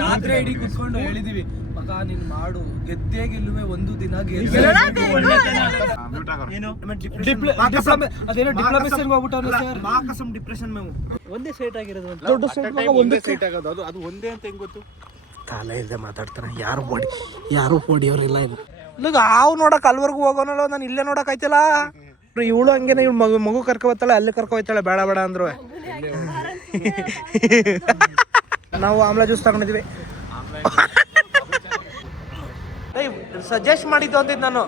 ರಾತ್ರಿ ಇಡೀ ಕುತ್ಕೊಂಡು ಹೇಳಿದೀವಿ ಮಗ ನೀನ್ ಮಾಡು ಗೆದ್ದೇ ಗೆಲ್ಲುವೆ ಒಂದು ದಿನ ಡಿಪ್ರೆಷನ್ ಒಂದೇ ಸೈಟ್ ಆಗಿರೋದು ದೊಡ್ಡ ಸೈಟ್ ಆಗೋದು ಅದು ಒಂದೇ ಅಂತ ಹೆಂಗ್ ಗೊತ್ತು ತಲೆ ಇಲ್ಲದೆ ಮಾತಾಡ್ತಾನೆ ಯಾರು ಹೊಡಿಯೋರಿಲ್ಲ ಇದು ಹಾವು ನೋಡಕ್ ಅಲ್ವರ್ಗು ಹೋಗೋನಲ್ಲ ನಾನು ಇಲ್ಲೇ ನೋಡಕ್ ಆಯ್ತಲ್ಲ ಇವಳು ಹಂಗೇನೆ ಇವಳು ಮಗು ಕರ್ಕೊ ಬರ್ತಾಳೆ ಅಲ್ಲಿ ಕರ್ಕೊ ಹೋಯ್ತಾಳೆ ಬೇಡ ಬೇಡ ಅಂದ್ರು ನಾವು ಆಮ್ಲ ಜ್ಯೂಸ್ ತಗೊಂಡಿದ್ವಿ ಸಜೆಸ್ಟ್ ಮಾಡಿದ್ದು ಅಂದಿದ್ದು ನಾನು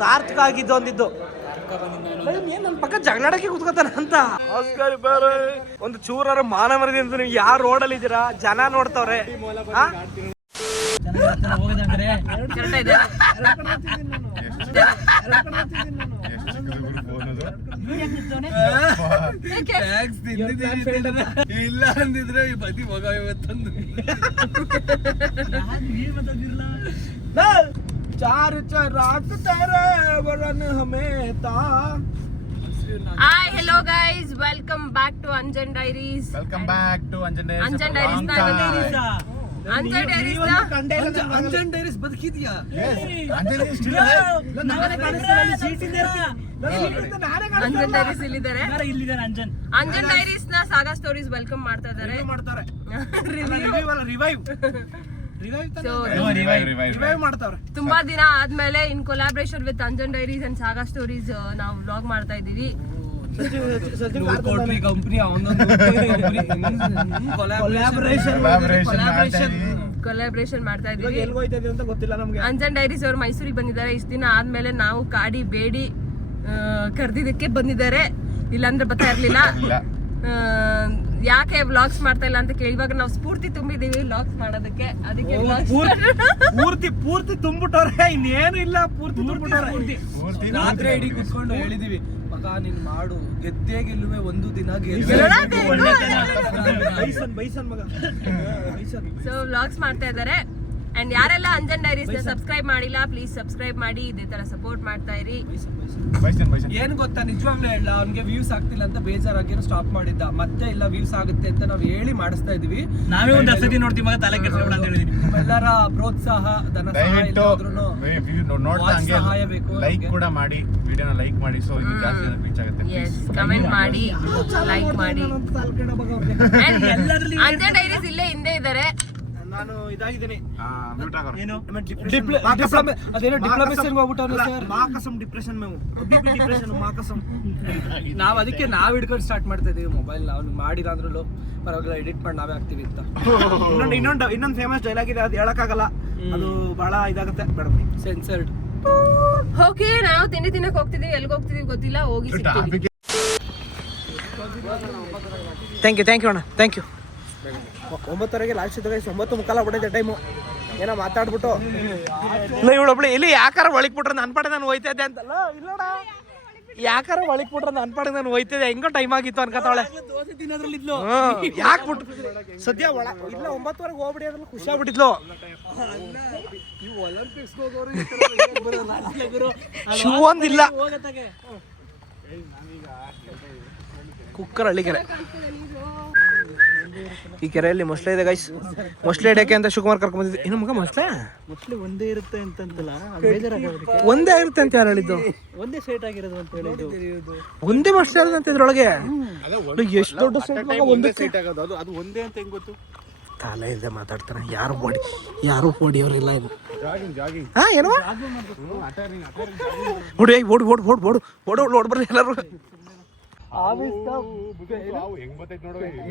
ಸಾರ್ಥಕ ಆಗಿದ್ದು ಅಂದಿದ್ದು ನನ್ನ ಪಕ್ಕ ಜಗಳಾಡಕ್ಕೆ ಕೂತ್ಕೋತಾನ ಅಂತ ಒಂದು ಚೂರಾರ ಮಾನ ಮರದಿ ಅಂತ ನೀವು ಯಾರು ರೋಡಲ್ಲಿ ಇದ್ದೀರಾ ಜನ ನೋಡ್ತಾವ್ರೆ ಇಲ್ಲ ಅಂದಿದ್ರೆ ಬದಿ ಮಗ ಇವತ್ತಂದು चार रात तेरे वरन हमें था Hi, hello guys, welcome back to Anjan Diaries. Welcome back to Anjan Diaries. Anjan Diaries na Anjan Diaries na Anjan Diaries ಬದುಕಿದ್ಯಾ? Yes. Anjan Diaries still alive. ನಾನೇ ಕಾಣಿಸ್ತಾನೆ ಸೀಟ್ ಇದೆ Anjan Diaries ಇಲ್ಲಿದ್ದಾರೆ. Anjan Diaries ನ ಸಾಗಾ stories welcome ಮಾಡ್ತಾ ಇದ್ದಾರೆ. Revive ಮಾಡ್ತಾವ್ರೆ. ತುಂಬಾ ದಿನ ಆದ್ಮೇಲೆ in collaboration with Anjan Diaries and Saga Stories ನಾವು ವ್ಲಾಗ್ ಮಾಡ್ತಾ ಇದೀವಿ. ಕೊಲಾಬ್ರೇಷನ್ ಮಾಡ್ತಾ ಇದೀವಿ. ಅಂಜನ್ ಡೈರೀಸ್ ಅವರು ಮೈಸೂರಿಗೆ ಬಂದಿದ್ದಾರೆ. ಇಷ್ಟ ದಿನ ಆದ್ಮೇಲೆ ನಾವು ಕಾಡಿ ಬೇಡಿ ಕರ್ದಿದ್ದಕ್ಕೆ ಬಂದಿದ್ದಾರೆ, ಇಲ್ಲಾಂದ್ರೆ ಬರ್ತಾ ಇರ್ಲಿಲ್ಲ. ಯಾಕೆ ವ್ಲಾಗ್ಸ್ ಮಾಡ್ತಾ ಇಲ್ಲ ಅಂತ ಕೇಳಿವಾಗ ನಾವು ಸ್ಫೂರ್ತಿ ತುಂಬಿದೀವಿ ವ್ಲಾಗ್ಸ್ ಮಾಡೋದಕ್ಕೆ. ಅದಕ್ಕೆ ಪೂರ್ತಿ ತುಂಬಿಟ್ಟವ್ರೆ, ಇನ್ನೇನು ಇಲ್ಲ. ಪೂರ್ತಿ ತುಂಬಿಟ್ಟವ್ರೆ. ರಾತ್ರಿ ಇಡೀ ಕುತ್ಕೊಂಡು ಹೇಳಿದೀವಿ ಮಗ ನೀನ್ ಮಾಡು ಗೆದ್ದೇ ಗೆಲ್ಲುವೆ ಒಂದು ದಿನ ಬೈಸನ್ ಮಗ. ಸೊ ವ್ಲಾಗ್ಸ್ ಮಾಡ್ತಾ ಇದ್ದಾರೆ. ಅಂಡ್ ಯಾರೆಲ್ಲ ಅಂಜನ್ ಡೈರೀಸ್ ನ ಸಬ್ಸ್ಕ್ರೈಬ್ ಮಾಡಿಲ್ಲ ಪ್ಲೀಸ್ ಸಬ್ಸ್ಕ್ರೈಬ್ ಮಾಡಿ, ಇದೇ ತರ ಸಪೋರ್ಟ್ ಮಾಡ್ತಾ ಇರಿ. ಏನ್ ಗೊತ್ತಾ, ನಿಜವಾಗ್ಲೂ ಹೇಳ ಅವ್ನಿಗೆ ವ್ಯೂಸ್ ಆಗ್ತಿಲ್ಲ ಅಂತ ಬೇಜಾರಾಗಿ ಸ್ಟಾಪ್ ಮಾಡಿದ್ದ. ಮತ್ತೆ ಇಲ್ಲ ವ್ಯೂಸ್ ಆಗುತ್ತೆ ಅಂತ ನಾವು ಹೇಳಿ ಮಾಡಿಸ್ತಾ ಇದೀವಿ. ನಾವೇ ಒಂದು ಸತಿ ನೋಡ್ತೀವಿ ಮಗ, ತಲೆ ಕೆಡಿಸ್ಬೇಡ ಅಂತ ಹೇಳಿದೀನಿ. ಎಲ್ಲರ ಪ್ರೋತ್ಸಾಹ ಧನ ಸಹಾಯ ಬೇಕು. ಲೈಕ್ ಕೂಡ ಮಾಡಿ, ವಿಡಿಯೋನ ಲೈಕ್ ಮಾಡಿ, ಸೊ ಇದು ಜಾಸ್ತಿ ರೀಚ್ ಆಗುತ್ತೆ. ಎಸ್, ಕಮೆಂಟ್ ಮಾಡಿ, ಲೈಕ್ ಮಾಡಿ. ಅಂಜನ್ ಡೈರೀಸ್ ಇಲ್ಲೇ ಹಿಂದೆ ಇದ್ದಾರೆ. ನಾನು ಇದಾಗಿದ್ದೀನಿ. ನಾವ್ ಅದಕ್ಕೆ ನಾವ್ ಹಿಡ್ಕೊಂಡು ಸ್ಟಾರ್ಟ್ ಮಾಡ್ತಾ ಇದೀವಿ ಮೊಬೈಲ್. ನಾವು ಮಾಡಿಲ್ಲ ಅಂದ್ರೂ ಪರವಾಗಿಲ್ಲ, ಎಡಿಟ್ ಮಾಡಿ ನಾವೇ ಆಗ್ತೀವಿ ಅಂತ. ಇನ್ನೊಂದು ಫೇಮಸ್ ಡೈಲಾಗ್ ಇದೆ, ಅದು ಹೇಳಕ್ಕಾಗಲ್ಲ, ಅದು ಬಹಳ ಇದಾಗುತ್ತೆ ಬೇಡ, ಸೆನ್ಸರ್ಡ್. ಓಕೆ, ನಾವು ತಿಂಡಿ ತಿನ್ನಕ್ ಹೋಗ್ತಿದೀವಿ. ಎಲ್ಲಿಗೆ ಹೋಗ್ತಿದೀವಿ ಗೊತ್ತಿಲ್ಲ, ಹೋಗಿ ಸಿಗ್ತೀವಿ. ಥ್ಯಾಂಕ್ ಯು ಅಣ್ಣ, ಥ್ಯಾಂಕ್ ಯು. 9:30 ಲಾಸ್ಟ್ ಇದ್ದಾಗ 9:45 ಬಿಟ್ಟಿದ್ದೆ ಟೈಮು. ಏನೋ ಮಾತಾಡ್ಬಿಟ್ಟು ಇಲ್ಲ ಇವಳೊಬ್ಳು ಇಲ್ಲಿ ಯಾಕಾರ ಒಳಗ್ಬಿಟ್ರೆ ನನ್ನ ಪಾಡೆ ನಾನು ಹೋಯ್ತಾ ಇದ್ದೆ ಅಂತಲ್ಲ. ಇಲ್ಲೋಡ ಯಾಕಾರ ಒಳಗ್ಬಿಟ್ರೆ ನನ್ನ ಪಾಡೆ ನಾನು ಹೋಯ್ತಿದ್ದೆ, ಹೆಂಗೋ ಟೈಮ್ ಆಗಿತ್ತು ಅನ್ಕೋತಾವಳೆ. ಯಾಕೆ ಬಿಟ್ಟು ಸದ್ಯ ಒಳ ಇಲ್ಲ 9:00 ಹೋಗ್ಬಿಡಿ ಅದ್ರಲ್ಲಿ ಖುಷಿ ಆಗ್ಬಿಟ್ಟಿದ್ಲು. ಶೂ ಒಂದಿಲ್ಲ. ಕುಕ್ಕರ್ ಹಳ್ಳಿಕೆರೆ. ಈ ಕೆರೆಯಲ್ಲಿ ಮೊಸಳೆ ಇದೆ ಗೈಸ್. ಮೊಸಳೆ ಹಿಡಿಯಕ್ಕೆ ಅಂತ ಶಿವಕುಮಾರ್ ಕರ್ಕೊಂಡ್ ಬಂದಿದ್ದೆ. ಇನ್ನು ಮಗ ಮೊಸಳೆ ಒಂದೇ ಇರುತ್ತೆ ಅಂತಂತಲ್ಲ, ಒಂದೇ ಇರುತ್ತೆ ಅಂತ ಯಾರು ಹೇಳಿದ್ದು? ಒಂದೇ ಸೈಟ್ ಆಗಿರೋದು ಅಂತ ಹೇಳಿದ್ದು. ಒಂದೇ ಮೊಸಳೆ ಆಗಿದೆ ಅಂತ ಇದ್ರೊಳಗೆ. ಎಷ್ಟು ದೊಡ್ಡ ಸೈಟ್ ಒಂದೇ ಸೈಟ್ ಆಗೋದು, ಅದು ಒಂದೇ ಅಂತ ಹೆಂಗ್ ಗೊತ್ತು? ತಲೆ ಇಲ್ಲದೆ ಮಾತಾಡ್ತಾನೆ. ಯಾರು ಹೊಡಿಯೋರಿಲ್ಲ ಇದು. ಹಾ ಏನೋ ಹೊಡಿ ಓಡ್ ಓಡ್ ಓಡ್ ಓಡ್ ಓಡ್ ಓಡ್ ಬರ್ರಿ ಎಲ್ಲರೂ.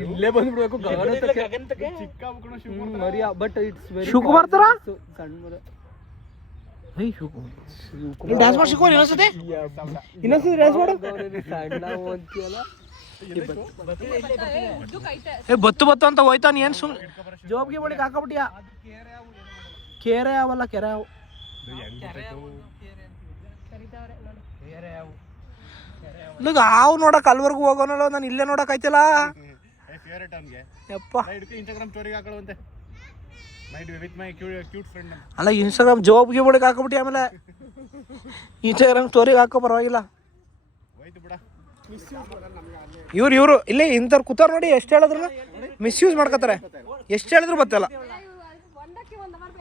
ಇಲ್ಲೇ ಬಂದ್ಬಿಡ್ಬೇಕು ಶಿವಕುಮಾರ್ ತರ ಡ್ಯಾನ್ಸ್ ಮಾಡಿ ಶಿವಕುಮಾರ್ ಇನ್ನೊಂದ್ಸತಿ ಡ್ಯಾನ್ಸ್ ಮಾಡು. ಬತ್ತು ಅಂತ ಹೋಯ್ತಾನ. ಏನ್ ಸುಮ್ ಜೋಬ್ಗೆ ಬಳಿಗೆ ಹಾಕಬಿಟ್ಟಿಯಾ? ಕೆರೆ ಅವಲ್ಲ, ಕೆರೆ ಅವು. ಹಾವು ನೋಡಕ್ ಅಲ್ವರ್ಗು ಹೋಗೋನಲ್ಲ, ನಾನು ಇಲ್ಲೇ ನೋಡಕ್ ಆಯ್ತಲ್ಲ. ಅಲ್ಲ ಇನ್ಸ್ಟಾಗ್ರಾಮ್ ಜಾಬ್ಗೆ ಬಳಿಗೆ ಹಾಕಬಿಟ್ಟಿ, ಆಮೇಲೆ ಇನ್ಸ್ಟಾಗ್ರಾಮ್ ಸ್ಟೋರಿಗೆ ಹಾಕೋ ಪರವಾಗಿಲ್ಲ. ಇವ್ರು ಇಲ್ಲೇ ಇಂಥವ್ರು ಕೂತಾರ ನೋಡಿ. ಎಷ್ಟು ಹೇಳಿದ್ರು ಮಿಸ್ಯೂಸ್ ಮಾಡ್ಕೋತಾರೆ. ಎಷ್ಟು ಹೇಳಿದ್ರು ಗೊತ್ತಲ್ಲ,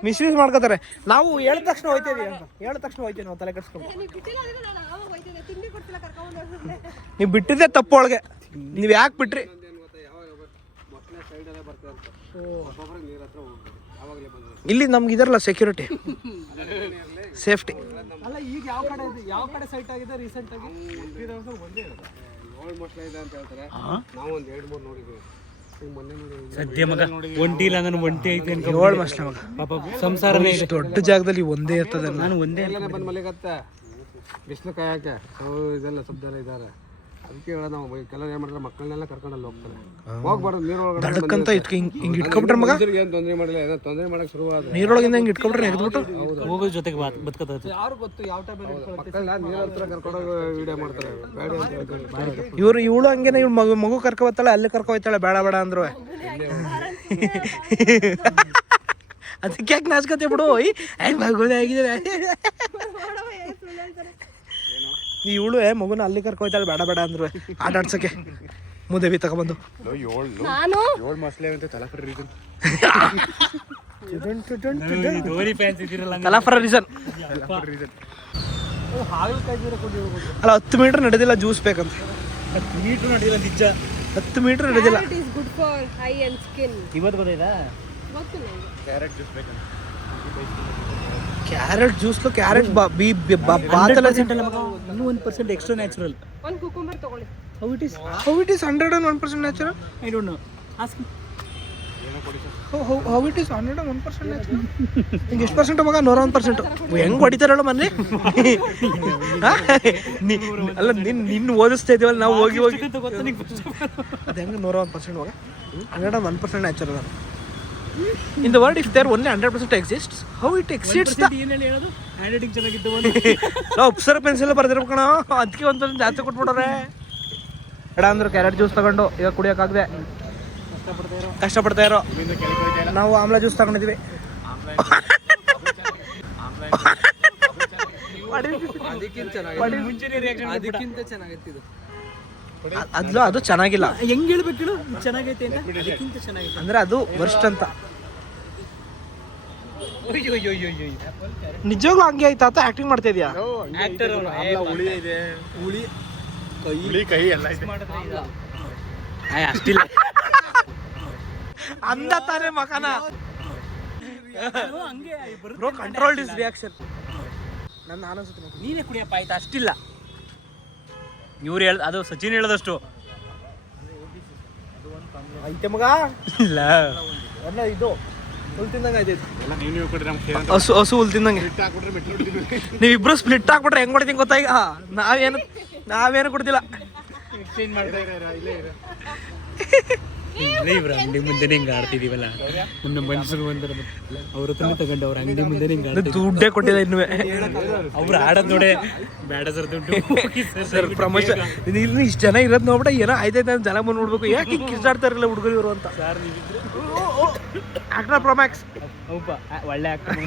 ಮಿಸ್ಯೂಸ್ ಮಾಡ್ಕೋತಾರೆ. ನಾವು ಹೇಳಿದ ತಕ್ಷಣ ಹೋಯ್ತೀವಿ ಅಂತ, ಹೇಳಿದ ತಕ್ಷಣ ಹೋಯ್ತೀವಿ ನಾವು, ತಲೆ ಕೆಡಿಸ್ಕೊಂಡು. ನೀವು ಬಿಟ್ಟಿದ್ದೆ ತಪ್ಪು ಒಳಗೆ, ನೀವು ಯಾಕೆ ಬಿಟ್ರಿ? ಇಲ್ಲಿ ನಮ್ಗೆ ಇದರಲ್ಲ ಸೆಕ್ಯೂರಿಟಿ, ಸೇಫ್ಟಿ. ಅಲ್ಲ ಈಗ ಯಾವ ಕಡೆ ಸೈಟ್ ಆಗಿದೆ ರೀಸೆಂಟ್ ಆಗಿ? ಒಂದೇ ಇರೋದು 7 ಮೊಸಳೆ ಇದೆ ಅಂತ ಹೇಳ್ತಾರೆ. ನಾವು ಒಂದು 2-3 ನೋಡಿದ್ದೀವಿ. ಸದ್ಯ ಮಗ ಒಂಟಿ ಇಲ್ಲ, ನಾನು ಒಂಟಿ ಐತೆ ಅನ್ಕೊ. 7 ಮೊಸಳೆ ಮಗ, ಪಾಪ ಸಂಸಾರನೇ ಇದೆ. ದೊಡ್ಡ ಜಾಗದಲ್ಲಿ ಒಂದೇ ಇರ್ತದೆ. ನಾನು ಒಂದೇ ಬಂದು ಮಲಿಗತ್ತೆ ಬಿಸಿಲು ಕಾಯಕ್ಕೆ ಇದೆಲ್ಲ ಶಬ್ದ ಇದ್ದಾರೆ. ಅದಕ್ಕೆ ಹೇಳ ನಾವು ಕೆಲವ್ರು ಏನು ಮಾಡ್ತಾರೆ, ಮಕ್ಕಳನ್ನೆಲ್ಲ ಕರ್ಕೊಂಡಲ್ಲಿ ಹೋಗ್ತಾರೆ. ಹೋಗ್ಬಾರ್ದು ನೀರೊಳಗಡೆ ದಡಕ್ಕಂತ ಹಿಂಗೆ ಇಟ್ಕೊಬಿಟ್ರೆ ಮಗ, ಏನು ತೊಂದರೆ ಮಾಡಿಲ್ಲ, ಏನೋ ತೊಂದರೆ ಮಾಡಕ್ಕೆ ಶುರುವಾದ್ರೆ ನೀರೊಳಗಿಂದ ಹಿಂಗೆ ಇಟ್ಕೊಬಿಟ್ರೆ ಎದ್ಬಿಟ್ಟು ಹೋಗೋದ್ರ ಜೊತೆಗೆ ಬದುಕತ್ತ. ಯಾರು ಗೊತ್ತು ಯಾವ ಟೈಮ್ ಮಕ್ಕಳನ್ನ ನೀರ ಹತ್ರ ಕರ್ಕೊಂಡೋಗಿ ವಿಡಿಯೋ ಮಾಡ್ತಾರೆ. ಬೇಡ ಅಂತ ಹೇಳ್ತಾರೆ. ಇವಳು ಹಂಗೇನೆ, ಇವಳು ಮಗು ಕರ್ಕೊ ಹೋಗ್ತಾಳೆ, ಅಲ್ಲಿ ಕರ್ಕೊ ಹೋಗ್ತಾಳೆ, ಬೇಡ ಬೇಡ ಅಂದ್ರು. ಅದಕ್ಕೆ ಯಾಕೆ ನಾಚ್ಕತೆ ಬಿಡು, ಮಗುನೇ ಆಗಿದೆ. ಇವಳು ಮಗುನ ಅಲ್ಲಿ ಕರ್ಕೊ ಹೋಗ್ತಾಳೆ, ಬೇಡ ಬೇಡ ಅಂದ್ರು ಆಟ ಆಡ್ಸಕ್ಕೆ. ಮುದೇವಿ ತಗೊಂಬಂದು 7 ಮೊಸಳೆ ಅಂತ ತಲಾಫರ್ ರೀಸನ್. ಧೋನಿ ಫ್ಯಾನ್ಸ್ ಇದ್ದೀರಲ್ಲ, ತಲಾಫರ್ ರೀಸನ್ ಅಲ್ಲ. 10 ಮೀಟರ್ ನಡೆದಿಲ್ಲ, ಜ್ಯೂಸ್ ಬೇಕಂತ. 10 ಮೀಟರ್ ನಡೆದಿಲ್ಲ ನಿಜ. 10 ಮೀಟರ್ ನಡೆದಿಲ್ಲ. ಇವತ್ತು ಗೊತ್ತಾಯ್ತಾ? ಕ್ಯಾರೆಟ್ ಜ್ಯೂಸ್ ಬೇಕಂತ. ಕ್ಯಾರೆಟ್ ಜ್ಯೂಸ್ಲು ಕ್ಯಾರೆಟ್ ಬಾತಲ್ಲ. 1% ಎಕ್ಸ್ಟ್ರಾ ನ್ಯಾಚುರಲ್. ಒಂದು ಕುಕುಂಬರ್ ತಗೊಳ್ಳಿ. How it is? How it is 101% natural? I don't know. Ask. How it is 101% natural? ನಿಂಗೆ ಎಷ್ಟು ಪರ್ಸೆಂಟ್ ಮಗ? 101%. ಹೆಂಗ್ ಹೊಡಿತಾರಲ್ಲ ಮನೇಲಿ? ಅಲ್ಲ ನಿನ್ನ ಓದಿಸ್ತಾ ಇದೀವಲ್ಲ ನಾವು, ಹೋಗಿ ಅದು ಹೆಂಗೆ 101% ಮಗ? 101% natural. In the world, if there only 100% exists, how it exceeds the... ಏನೇಳಿ ಹೇಳೋದು? ಹ್ಯಾಂಡ್ ರೈಟಿಂಗ್ ಚೆನ್ನಾಗಿತ್ತು. ನಾವು ಅಪ್ಸರ ಪೆನ್ಸಿಲ್ ಬರ್ದಿರ್ಬೇಕು ಕಣ, ಅದಕ್ಕೆ ಒಂದು ಜಾಸ್ತಿ ಕೊಟ್ಬಿಡೋರೆ. ಬೇಡ ಅಂದ್ರೆ ಕ್ಯಾರೆಟ್ ಜ್ಯೂಸ್ ತಗೊಂಡು ಈಗ ಕುಡಿಯೋಕ್ಕಾಗದೆ ಕಷ್ಟಪಡ್ತಾ ಇರೋ ನಾವು ಆಮ್ಲ ಜ್ಯೂಸ್ ತಗೊಂಡಿದ್ವಿ. ಅದಕ್ಕಿಂತ ಚೆನ್ನಾಗಿತ್ತು ಇದು. ಅದು ಚೆನ್ನಾಗಿಲ್ಲ. ಹೆಂಗ್ ಹೇಳ್ಬೇಕು ಹೇಳು? ಚೆನ್ನಾಗೈತೆ ಅಂತ. ಅದಕ್ಕಿಂತ ಚೆನ್ನಾಗೈತೆ ಅಂದ್ರೆ ಅದು ವರ್ಸ್ಟ್ ಅಂತ. ನಿಜವಾಗ್ಲೂ ಹಂಗೆ ಆಯ್ತಾ ಅಂತ ಆಕ್ಟಿಂಗ್ ಮಾಡ್ತಾ ಇದೀಯಾ? ಆಕ್ಟರ್ ಹುಳಿ ಇದೆ, ಹುಳಿ ಕೈ ಎಲ್ಲ ಇದೆ. ಅಷ್ಟಿಲ್ಲ ಅಂದ ತಾನೇ ಮಕನ. ಹಂಗೆ ಬ್ರೋ ಕಂಟ್ರೋಲ್ ದಿಸ್ ರಿಯಾಕ್ಷನ್. ನನ್ನ ಅನಿಸುತ್ತೆ ನೀನೇ ಕುಡಿಯಪ್ಪ ಆಯ್ತಾ? ಅಷ್ಟಿಲ್ಲ. ಇವ್ರು ಅದು ಸಚಿನ್ ಹೇಳದಷ್ಟು ಐತೆ ಮಗ. ಇಲ್ಲ ಎಲ್ಲ ಇದು ಹುಲ್ ತಿಂದಂಗೆ ಆಯ್ತೈತೆ. ಎಲ್ಲ ನೀವು ಕೊಡ್ರಿ ನಮ್ಗೆ. ಹಸು ಹುಲ್ ತಿಂದಂಗೆ. ಹಾಕ್ಬಿಟ್ರೆ ಮೆಟ್ಲು ಹೊಡಿತೀವಿ. ನೀವಿಬ್ರು ಸ್ಪ್ಲಿಟ್ ಹಾಕ್ಬಿಟ್ರೆ ಹೆಂಗ್ ಹೊಡಿತೀನಿ ಗೊತ್ತಾ? ಈಗ ನಾವೇನು ಕೊಡ್ತಿಲ್ಲ. ಎಕ್ಸ್ಚೇಂಜ್ ಮಾಡ್ತಾ ಇಲ್ಲೇ ಇರ. ಇಲ್ಲೇ ಇವ್ರ ಅಂಗಡಿ ಮುಂದೆ ಹಿಂಗೆ ಆಡ್ತಿದೀವಲ್ಲ, ನಮ್ಮ ಮನುಷ್ಯರು ಬಂದ್ರೆ ಅವ್ರ ಹತ್ರನೇ ತಗೊಂಡು ಅವ್ರ ಅಂಗಡಿ ಮುಂದೆ ಹಿಂಗೆ ದುಡ್ಡೇ ಕೊಟ್ಟಿಲ್ಲ ಇನ್ನೂ. ಅವ್ರು ಆಡೋದ್ ನೋಡೆ ಬೇಡ ಸರ್ ದುಡ್ಡು ಸರ್ ಪ್ರಮೋಷನ್. ಇನ್ನು ಇಷ್ಟು ಜನ ಇರೋದು ನೋಡ್ಬಿಟ್ಟ ಏನೋ ಆಯ್ತೈತೆ ಅಂತ ಜನ ಬಂದು ನೋಡ್ಬೇಕು, ಯಾಕೆ ಕಿಸ್ಟಾಡ್ತಾರಲ್ಲ ಹುಡುಗರು ಇವರು ಅಂತ. ಆಕ್ಟರ್ ಪ್ರೊಮ್ಯಾಕ್ಸ್ ಹೌಪ ಒಳ್ಳೆ ಆಗ್ತದೆ.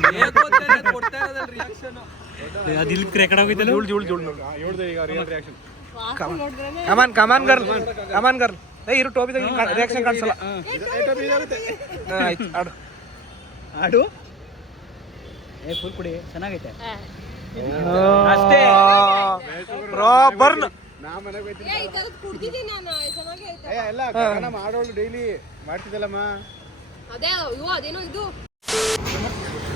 ಅದು ಇಲ್ಲಿ ಕ್ರೆಕಡ್ ಹೋಗಿದ್ದಲ್ಲ. ಹೇಳ್ದೆ ಈಗ ರಿಯಲ್ ರಿಯಾಕ್ಷನ್. ಕಮಾನ್ ಗರ್ಲ್. ಇರು ಟೋಪಿದಾಗ ರಿಯಾಕ್ಷನ್ ಕಾಣಿಸಲ್ಲ. ಆಯ್ತು ಆಡು ಆಡು. ಫುಲ್ ಕುಡಿ, ಚೆನ್ನಾಗೈತೆ ಅಷ್ಟೇ. ಬರ್ನ್ ನಾ ಮನೆಗೆ ಹೋಗ್ತೀನಿ. ಕುಡ್ದಿದ್ದೀನಿ ನಾನು, ಚೆನ್ನಾಗೈತೆ. ಎಲ್ಲ ಕನ್ನಡ ಮಾಡೋಳು ಡೈಲಿ ಮಾಡ್ತಿದ್ದಲ್ಲಮ್ಮ. ಅದೇ ಅದೇನೋ ಇದು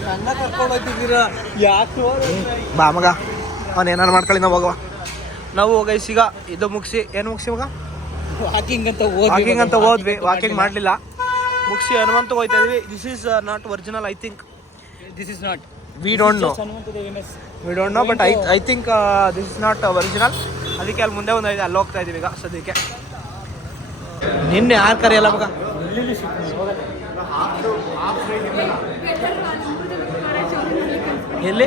ನನ್ನ ಕರ್ಕೊಂಡು ಹೋಗ್ತಿದ್ದೀರಾ ಯಾಕೆ? ಬಾ ಮಗ, ಅವನು ಏನಾರು ಮಾಡ್ಕೊಳ್ಳಿ, ನಾವು ಹೋಗವ. ನಾವು ಗೈಸ್ ಈಗ ಇದು ಮುಗಿಸಿ, ಏನು ಮುಗಿಸಿ ಮಗ? ವಾಕಿಂಗ್ ಅಂತ ಹೋದ್ವಿ. ವಾಕಿಂಗ್ ಮಾಡಲಿಲ್ಲ, ಮುಗಿಸಿ ಹನುಮಂತ ಹೋಗ್ತಾ ಇದ್ವಿ. This is not original, I think. This is not, we don't know but I think this is not original. ಅದಕ್ಕೆ ಅಲ್ಲಿ ಮುಂದೆ ಒಂದು ಅಲ್ಲಿ ಹೋಗ್ತಾ ಇದೀವಿ ಈಗ ಸದ್ಯಕ್ಕೆ. ನಿನ್ನೆ ಯಾರು ಕರೆಯಲ್ಲ ಮಗ. ಎಲ್ಲಿ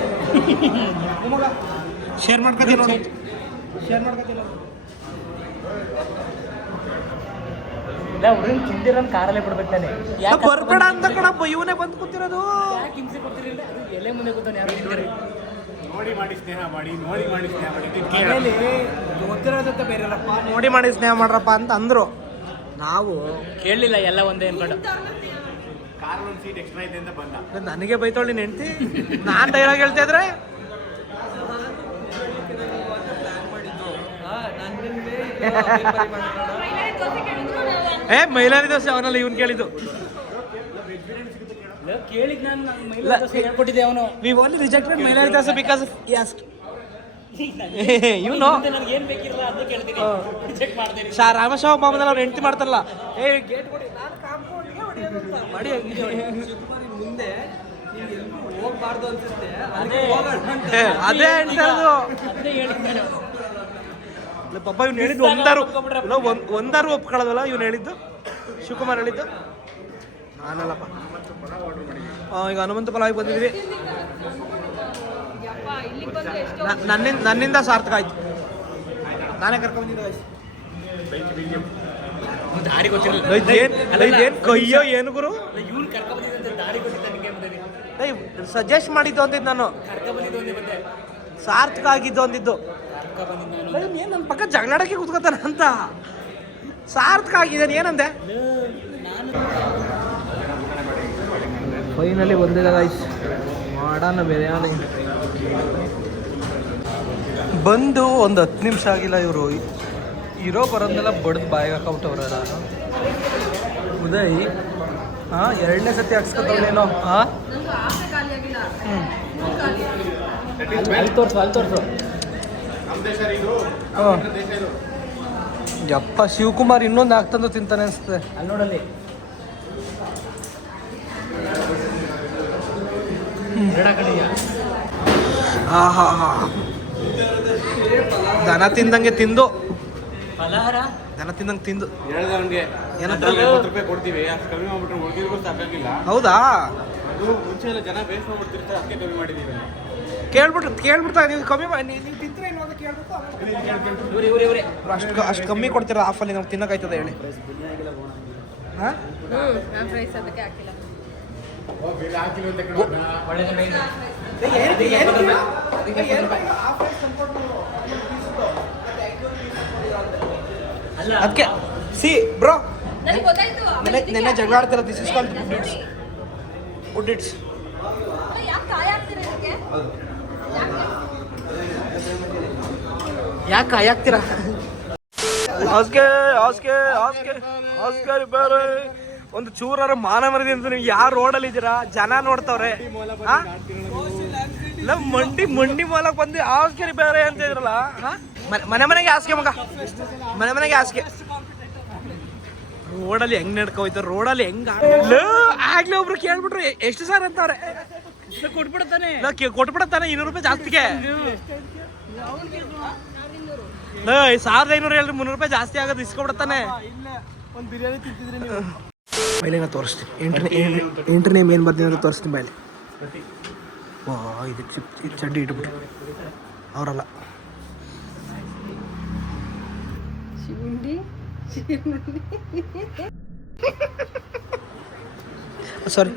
ಶೇರ್ ಮಾಡ್ಕೊತೀನಿ ನೋಡಿ, ಶೇರ್ ಮಾಡ್ಕೊತೀನಿ. ತಿಂದಿರೋನ್ ಕಾರಲ್ಲೇ ಬಿಡ್ಬೇಕು ತಾನೆ. ಬರ್ಬೇಡ ಅಂತ ಕಣಪ್ಪ, ಇವನೇ ಬಂದು ಕೂತಿರೋದು. ಎಲೆ ಮುಂದೆ ಕೂತಾನೆ ಯಾರು ತಿಂದಿರಿ. ನೋಡಿ ಮಾಡಿ ಸ್ನೇಹ ಮಾಡಿ, ನೋಡಿ ಮಾಡಿ ಸ್ನೇಹ ಮಾಡಿ. ಗೊತ್ತಿರೋದಂತ ಬೇರೆಲ್ಲಪ್ಪ. ನೋಡಿ ಮಾಡಿ ಸ್ನೇಹ ಮಾಡ್ರಪ್ಪ ಅಂತ ಅಂದರು. ನಾವು ಕೇಳಲಿಲ್ಲ ಎಲ್ಲ ಒಂದೇ ಅನ್ಕೊಂಡು. ಕಾರ್ ಒಂದು ಸೀಟ್ ಎಕ್ಸ್ಟ್ರಾ ಇದೆ ಅಂತ ಬಂದ. ನನಗೆ ಬೈತೋಳಿ ನೆಂಟಿ ನಾನು ಡೈಲಾಗ್ ಹೇಳ್ತಾ ಇದ್ರೆ ಮೈಲಾರಿ ದೋಸೆ ಅವನಲ್ಲ ಇವನ್ ಕೇಳಿದ್ದು. ಕೇಳಿದ್ ನಾನು ಮೈಲಾರಿ ದೋಸೆ ಹೇಳ್ಕೊಟ್ಟಿದ್ದೆ ಅವನು. We only rejected Mylari dosa because he asked you know ನನಗೆ ಏನು ಬೇಕಿರಲ್ಲ ಅಂತ ಕೇಳ್ತೀನಿ, ರಿಜೆಕ್ಟ್ ಮಾಡ್ತೀನಿ. ರಾಮಶಾವ ಮಾಮದಲ್ಲಿ ಅವ್ರು ಹೆಂಡತಿ ಮಾಡ್ತಾರಲ್ಲ, ಗೇಟ್ ಕೊಡಿ ನಾನು ಕಾಂಪೌಂಡ್ಗೆ ಮಾಡಿ ಮುಂದೆ ಹೋಗ್ಬಾರ್ದು ಅನ್ಸುತ್ತೆ. ಅದೇ ಹೇಳ್ತಾರದು. ಅದೇ ಹೇಳಿದ್ದೆ ಪಾಪ ಇವ್ನು ಹೇಳಿದ್ದು ಒಂದಾರು ಒಪ್ಕೊಳ್ಳೋದಲ್ಲ ಇವ್ನು ಹೇಳಿದ್ದು, ಶಿವಕುಮಾರ್ ಹೇಳಿದ್ದು. ನಾನಲ್ಲಪ್ಪ. ಈಗ ಹನುಮಂತ ಪಲಾವಿಗೆ ಬಂದಿದ್ವಿ. ನನ್ನಿಂದ ಸಾರ್ಥಕ ಆಯ್ತು. ನಾನೇ ಕರ್ಕೊಂಡ್ಬಂದಿದ್ದೆ. ದಾರಿ ಗೊತ್ತಿರಲಿಲ್ಲ. ಏನು ಕೈಯೋ ಏನು ಗುರು, ಇವ್ನು ಕರ್ಕೊಂಡ್ಬಂದಿದ್ದಂತೆ ದಾರಿ ಗೊತ್ತಿಲ್ಲ ನಿಮಗೆ. ಸಜೆಸ್ಟ್ ಮಾಡಿದ್ದು ಅಂದಿದ್ದು ನಾನು, ಕರ್ಕೊಂಡ್ಬಂದಿದ್ದು ಒಂದೇ ಮತ್ತೆ ಸಾರ್ಥಕ ಆಗಿದ್ದು ಅಂದಿದ್ದು. ಏನು ನನ್ನ ಪಕ್ಕ ಜಗಳಾಡಕ್ಕೆ ಕೂತ್ಕೋತಾನ ಅಂತ. ಸಾರ್ಥಕ ಆಗಿದ್ದೇನೆ ಏನಂದೆ. ಫೈನಲಿ ಬಂದಿದೆ ಗೈಸ್, ಮಾಡೋಣ ಬಿರಿಯಾನಿ. ಬಂದು ಒಂದು 10 ನಿಮಿಷ ಆಗಿಲ್ಲ, ಇವರು ಇರೋ ಬರೋದನ್ನೆಲ್ಲ ಬಡ್ದು ಬಾಯಿಗೆ ಹಾಕಬಿಟ್ಟವ್ರೆ. ನಾನು ಉದಯ್ ಎರಡನೇ ಸತಿ ಹಾಕ್ಸ್ಕೊತವನೇನೋ. ಅಲ್ಲಿ ತೋರ್ಸು. ಯಪ್ಪ ಶಿವಕುಮಾರ್ ಇನ್ನೊಂದು ಹಾಕ್ತಂದು ತಿಂತಾನೆ ಅನ್ಸುತ್ತೆ. ಅಲ್ಲಿ ನೋಡಲ್ಲಿ ದನ ತಿಂದಂಗೆ ತಿಂದು, ಫಲಹಾರ ದನ ತಿಂದಂಗೆ ತಿಂದು ಹೇಳ್ದೆ ಅವ್ನಿಗೆ ಏನಂತ 50 ರೂಪಾಯಿ ಕೊಡ್ತೀವಿ, ಅಷ್ಟು ಕಮ್ಮಿ ಮಾಡ್ಬಿಟ್ರೆ ಉಳಿದಿರ್ಗೂ ಸಾಕಾಗಿಲ್ಲ. ಹೌದಾ? ಅದು ಮುಂಚೆ ಎಲ್ಲ ಜನ ಬೇಸ್ ಮಾಡ್ಬಿಡ್ತಿರ್ತಾರೆ, ಅದಕ್ಕೆ ಕಮ್ಮಿ ಮಾಡಿದ್ದೀವಿ. ಕೇಳ್ಬಿಡ್ತಾ ನೀವು ಕಮ್ಮಿ ನೀವು ತಿಂದ್ರೆ ಇನ್ನೊಂದು ಕೇಳ್ಬಿಟ್ಟು ಅಷ್ಟು ಕಮ್ಮಿ ಕೊಡ್ತೀರಾ ಆಫಲ್ಲಿ ನಾವು ತಿನ್ನೋಕಾಯ್ತದೆ ಹೇಳಿ. ಹಾಂ ಪ್ರೈಸ್ ಅದಕ್ಕೆ ಹಾಕಿಲ್ಲ. ಅದಕ್ಕೆ ಸಿ ಬ್ರೋ ನನಗೆ ಗೊತ್ತಾಯ್ತು. ನೆನ್ನೆ ಜಗಳ ಆಡ್ತಾರ. This is called good it's. ಯಾಕೆ ಕಾಯ ಆಗ್ತೀರಾ ಇದಕ್ಕೆ? ಯಾಕೆ ಕಾಯಾಕ್ತೀರಾ? ಹಾಸ್ಗೆ ಬೇರೆ ಒಂದು ಚೂರಾರ ಮಾನ ಮರದಿ ಅಂತ ನೀವು ಯಾರು ರೋಡಲ್ಲಿ ಇದ್ದೀರಾ? ಜನ ನೋಡ್ತಾವ್ರೆ. ಮಂಡಿ ಮೂಲಕ ಬಂದು ಹಾಸ್ಗೆ ಬೇರೆ ಅಂತ ಇದ್ರಲ್ಲ. ಮನೆಗೆ ಹಾಸ್ಗೆ ಮಗ, ಮನೆಗೆ ಹಾಸ್ಗೆ. ರೋಡಲ್ಲಿ ಹೆಂಗ್ ನಡ್ಕೋಯ್ತಾರ, ರೋಡಲ್ಲಿ ಹೆಂಗ ಆಗ್ಲೇ ಒಬ್ರು ಕೇಳ್ಬಿಟ್ರು ಎಷ್ಟು ಸಾರ್ ಅಂತವ್ರೆ. ಕೊಟ್ಬಿಡ್ತಾನೆ ಕೊಟ್ಬಿಡತ್ತಾನೆ 200 ರೂಪಾಯಿ ಜಾಸ್ತಿಗೆ. 1500 ಹೇಳ್ರಿ, 300 ರೂಪಾಯಿ ಜಾಸ್ತಿ ಆಗೋದು ಇಸ್ಕೊಬಿಡ್ತಾನೆ. ಒಂದು ಬಿರಿಯಾನಿ ತಿಂತಿದ್ರಿ ನೀವು. ಬೈಲಿನ ತೋರಿಸ್ತೀನಿ, ಎಂಟ್ರ್ ನೇಮ್ ಏನು ಬರ್ತೀನಿ ಅಂತ ತೋರಿಸ್ತೀನಿ ಬೈಲಿ. ಇದಕ್ಕೆ ಚಡ್ಡಿ ಇಟ್ಬಿಟ್ಟು ಅವರಲ್ಲ. ಸಾರಿ